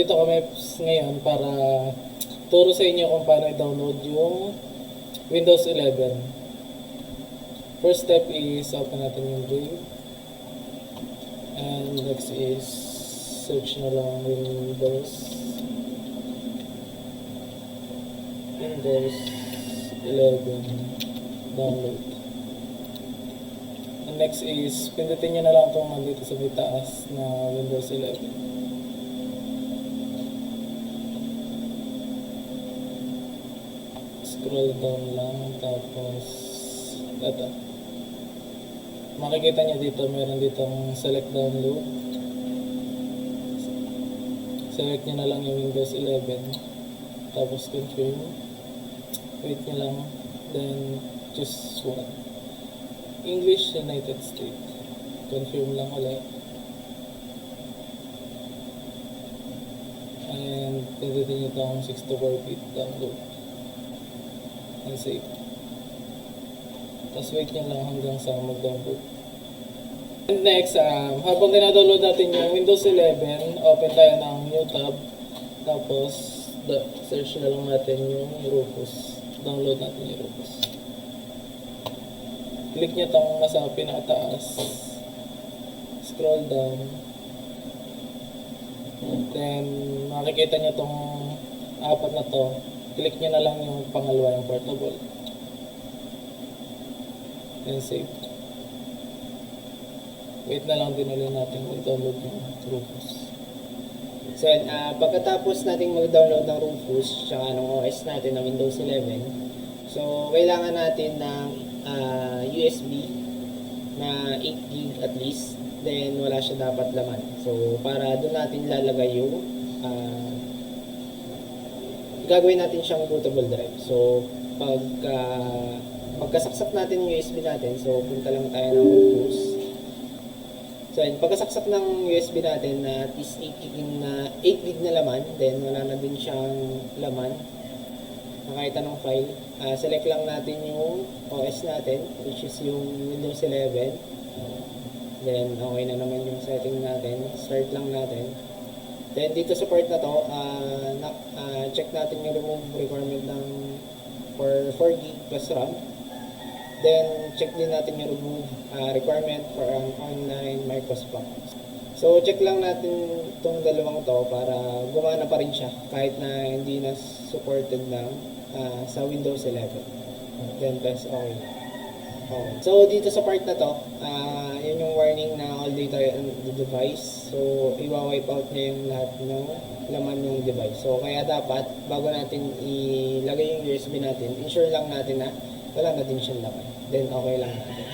nandito kami ngayon para turo sa inyo kung paano i-download yung Windows 11. First step is open natin yung Brave. And next is search na lang Windows 11 download. And next is pindutin nyo na lang itong nandito sa may taas na Windows 11. Scroll down lang, tapos ito. Makikita nyo dito, meron ditong select download. Select nyo na lang yung Windows 11, tapos confirm. Wait nyo lang, then choose one. English, United States. Confirm lang ulit. And pindutin nyo itong 64-bit download. And save. Tapos wait nyo lang hanggang sa mag-download. And next, habang dinadownload natin yung Windows 11, open tayo ng new tab. Tapos, search na lang natin yung Rufus. Download natin yung Rufus. Click nyo itong nasa pinakataas. Scroll down. Then, makikita nyo itong apat na to. Click nyo na lang yung pangalawa, yung portable. And save. Wait na lang din ulit natin mag-download yung Rufus. So, pagkatapos natin mag-download ng Rufus tsaka ng OS natin ng Windows 11, so, kailangan natin ng USB na 8GB at least. Then, wala siya dapat laman. So, para doon natin lalagay yung gagawin natin siyang bootable drive. So, pagkasaksak natin yung USB natin, so, punta lang tayo ng Rufus. So, pagkasaksak ng USB natin na at least 8GB na laman, then wala na din siyang laman na kahit anong file. Select lang natin yung OS natin, which is yung Windows 11. Then, okay na naman yung setting natin. Start lang natin. Then, dito sa part na to, check natin yung remove requirement ng for 4GB plus RAM. Then, check din natin yung remove requirement for an online Microsoft. So, check lang natin itong dalawang to para gumana pa rin siya kahit na hindi na supported na sa Windows 11. Then, press OK. So, dito sa part na to, yun yung warning na all data on the device. So, iwa-wipe out niya yung lahat ng laman ng device. So, kaya dapat, bago natin ilagay yung USB natin, ensure lang natin na wala na din siyang laman. Then, okay lang natin.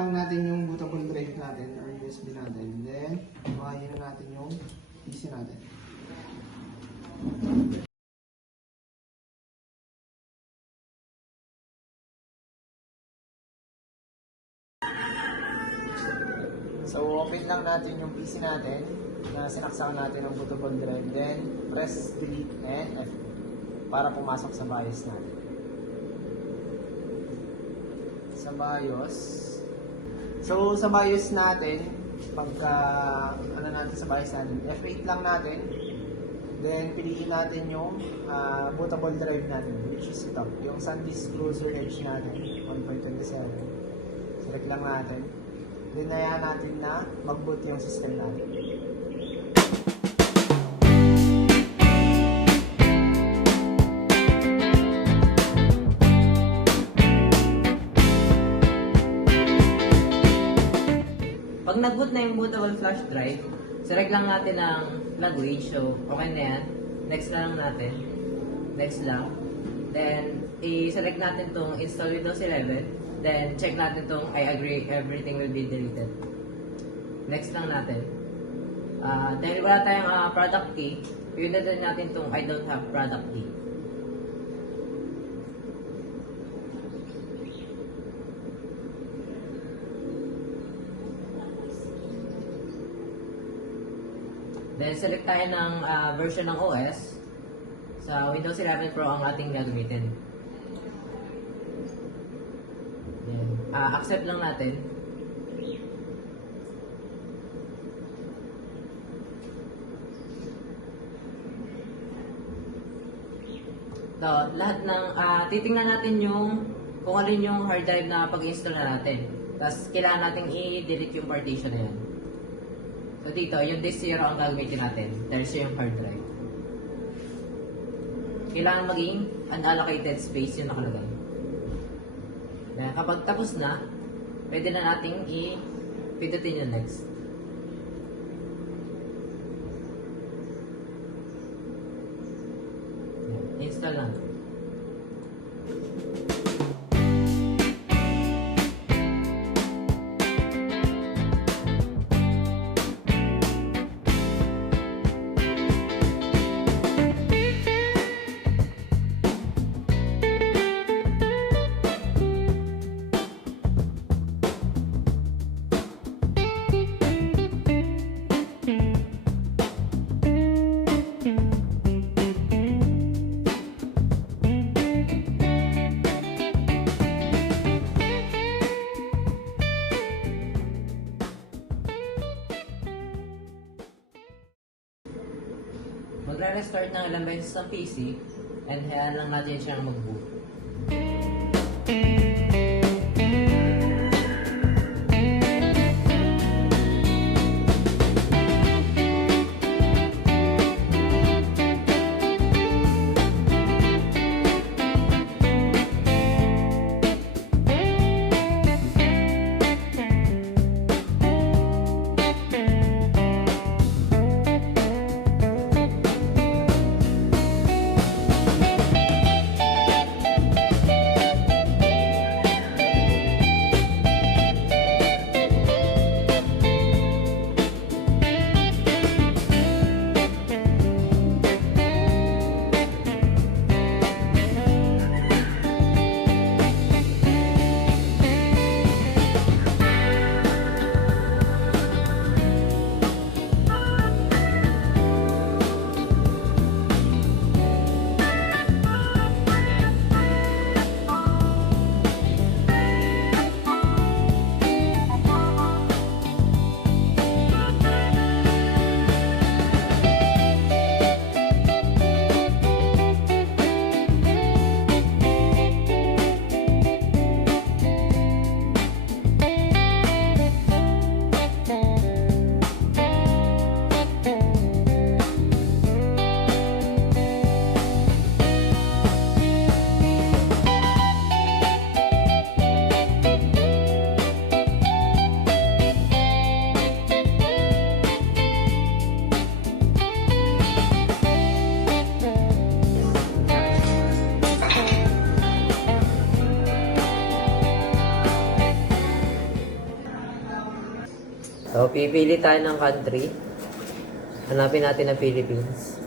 lang natin yung bootable drive natin or USB natin. Then, buhayin na natin yung PC natin. So, open lang natin yung PC natin na sinaksakan natin ng bootable drive. Then, press delete and F para pumasok sa BIOS natin. Sa BIOS. So, sa BIOS natin, pagka, natin sa BIOS natin, F8 lang natin. Then, piliin natin yung bootable drive natin, which is ito. Yung SanDisk Cruiser Edge natin, 1.27. Select lang natin. Then, hayaan natin na mag-boot yung system natin. Pag nag-boot na yung bootable flash drive, select lang natin ang language. So, okay na yan. Next na lang natin. Next lang. Then, i-select natin itong install Windows 11. Then, check natin itong I agree, everything will be deleted. Next lang natin. Dahil wala tayong product key, yun na din natin itong I don't have product key. Then, select tayo ng version ng OS. Sa Windows 11 Pro ang ating gagamitin. Then, accept lang natin. So, lahat ng, titingnan natin yung kung alin yung hard drive na pag-install na natin. Tapos, kailangan natin i-delete yung partition na yan. So dito, yung disk 0 ang gagamitin natin. There's yung hard drive. Kailangan maging unallocated space yung nakalagay. Kaya kapag tapos na, pwede na nating i-pindutin yung next. Install lang. Magre-restart ng ilang beses sa PC and hayaan lang natin siyang mag-boot. So, pipili tayo ng country. Hanapin natin ang Philippines.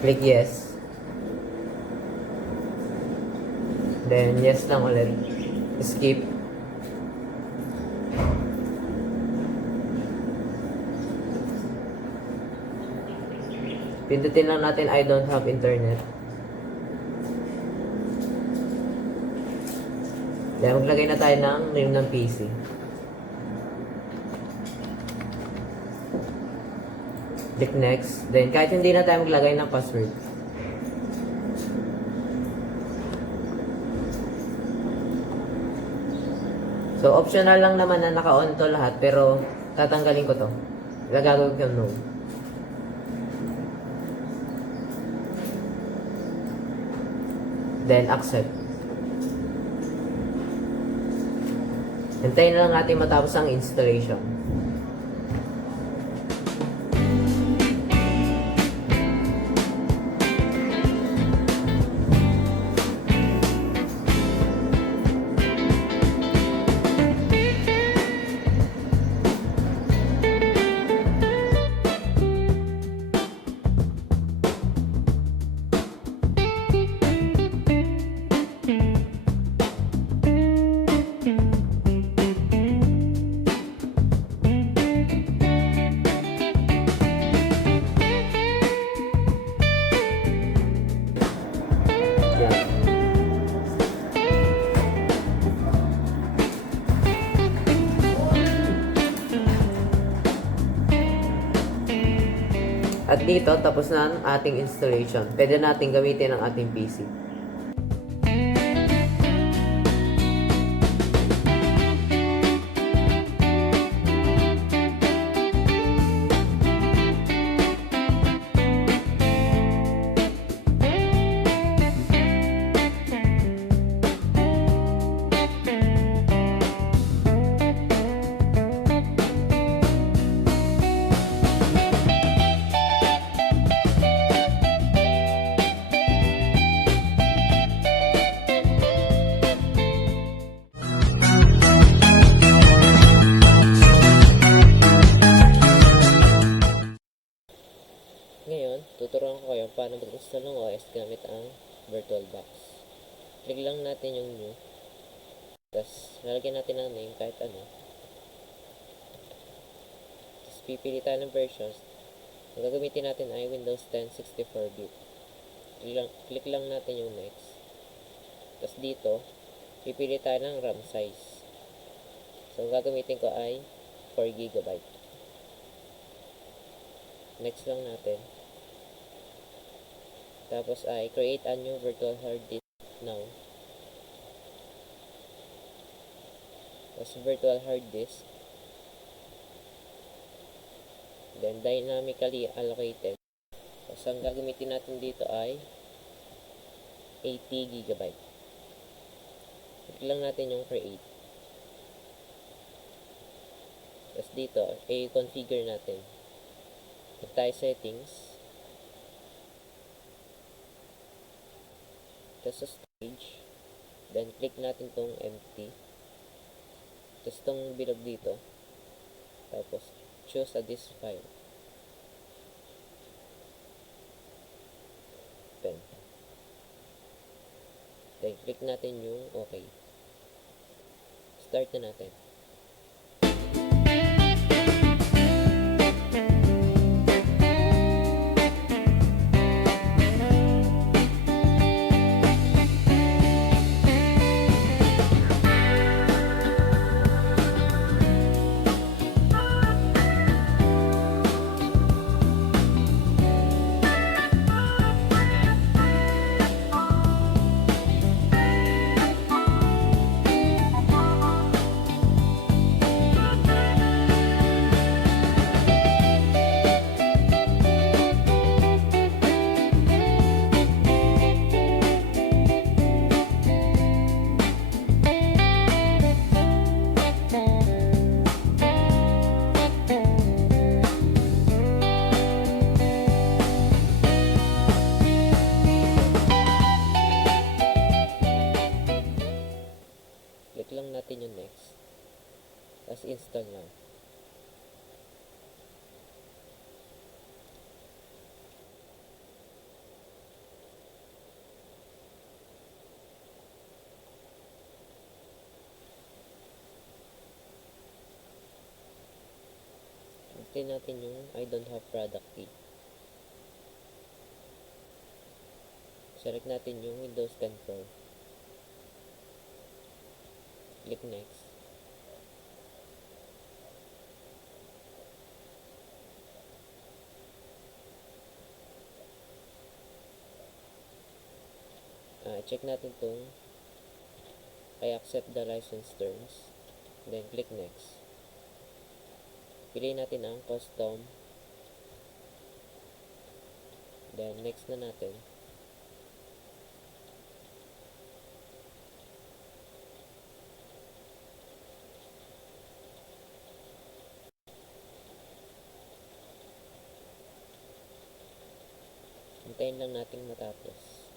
Click yes. Then, yes lang ulit. Skip. Pindutin lang natin I don't have internet. Then, maglagay na tayo ng name ng PC. Click next. Then, kahit hindi na tayo maglagay ng password. So, optional lang naman na naka-on to lahat, pero tatanggalin ko to. Gagawin ko no. Then, accept. Hintayin na lang natin matapos ang installation. Yan. At dito, tapos na ang ating installation. Pwede natin gamitin ang ating PC. Ngayon, tuturuan ko kayo paano mag-install ng OS gamit ang VirtualBox. Click lang natin yung new. Tapos, lalagyan natin ang name kahit ano. Tapos, pipili tayo ng versions. Ang gagamitin natin ay Windows 10 64-bit. Click lang natin yung next. Tapos dito, pipili tayo ng RAM size. So, ang gagamitin ko ay 4GB. Next lang natin. Tapos ay create a new virtual hard disk now. Tapos virtual hard disk. Then dynamically allocated. Tapos ang gagamitin natin dito ay 80GB. Click lang natin yung create. Tapos dito, i-configure natin. Click tayo settings. Tapos sa storage. Then click natin tong empty. Tapos tong bilog dito. Tapos choose a disk file. Then click natin yung okay. Start na natin. Tapos install na. Hintayin natin yung I don't have product key. Select natin yung Windows 10 Pro. Click next. Check natin itong I accept the license terms. Then click next. Piliin natin ang custom. Then next na natin. Hintayin lang natin matapos.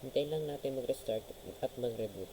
Hintayin lang natin mag-restart at mag-reboot.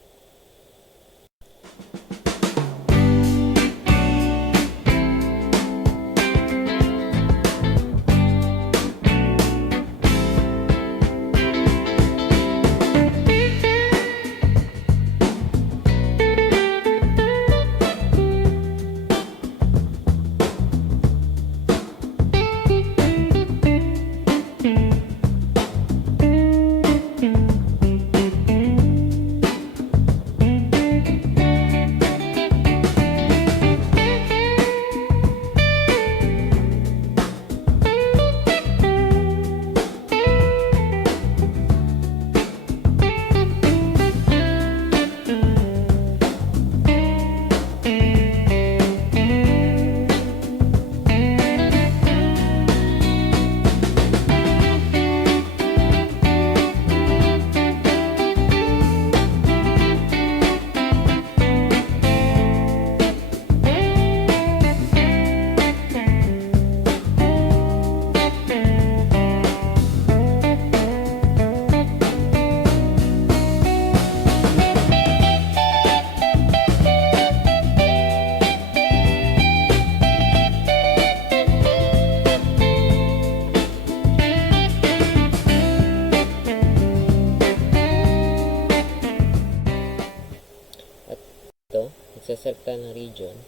Magsaselect tayo ng region.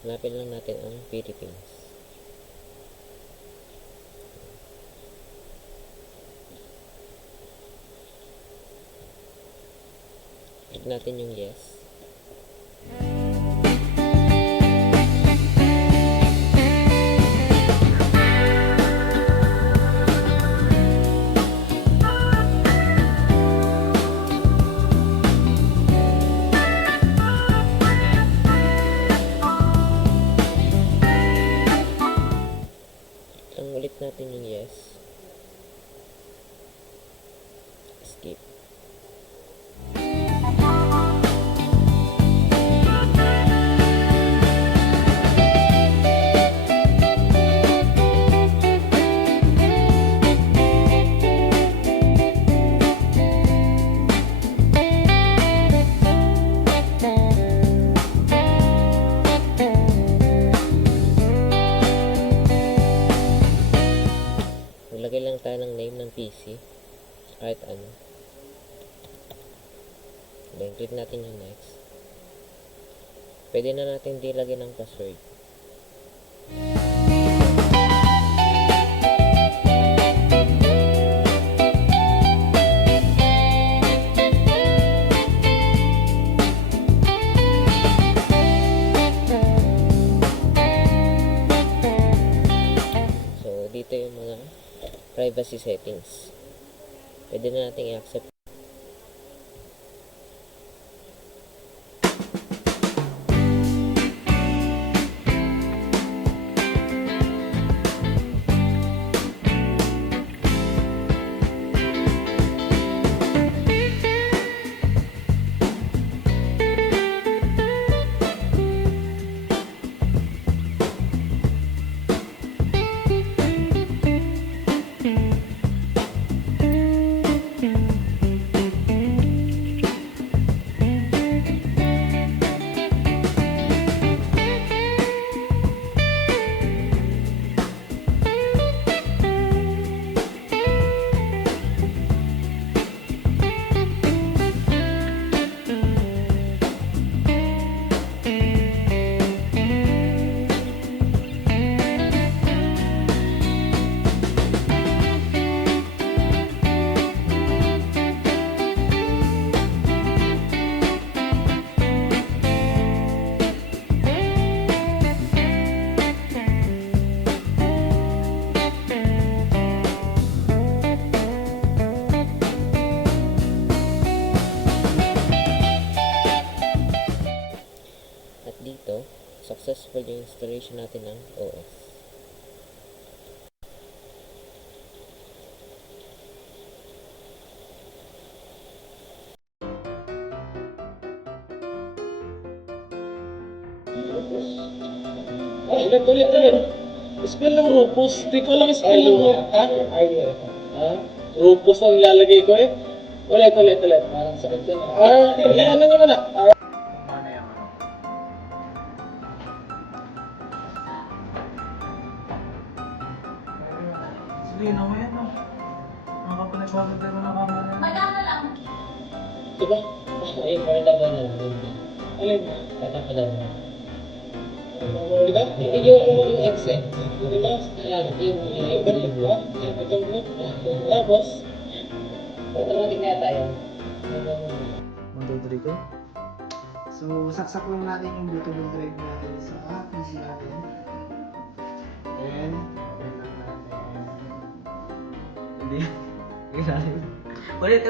Hanapin lang natin ang Philippines. Click natin yung yes. Ulit natin yung yes. Skip. lang tayo ng name ng PC. Kahit ano. Then, click natin yung next. Pwede na natin dilagyan ng password. So, dito yung mga privacy settings. Pwede na natin i-accept. At dito, successful yung installation natin ng OS. Ulit. Spell ng Rufus. Di ko alam spell ng Rufus. Ha? Ha? Rufus ang lalagay ko eh. Ulit. Parang sakit yun. Ano nyo muna? Sige, na mo yan, no? Nakapanibago tayo ng kamera. Magkano lang? Diba? Ay, more na ba na? Alin? Tatakala mo. Diba? Yung Excel. Diba? Ayan, yung Diba? Itong group. Tapos, automatic na yata yun. Mandodri ko? So, saksak lang natin yung bootable drive natin sa PC natin. Then, open lang natin. Hindi. Ulit.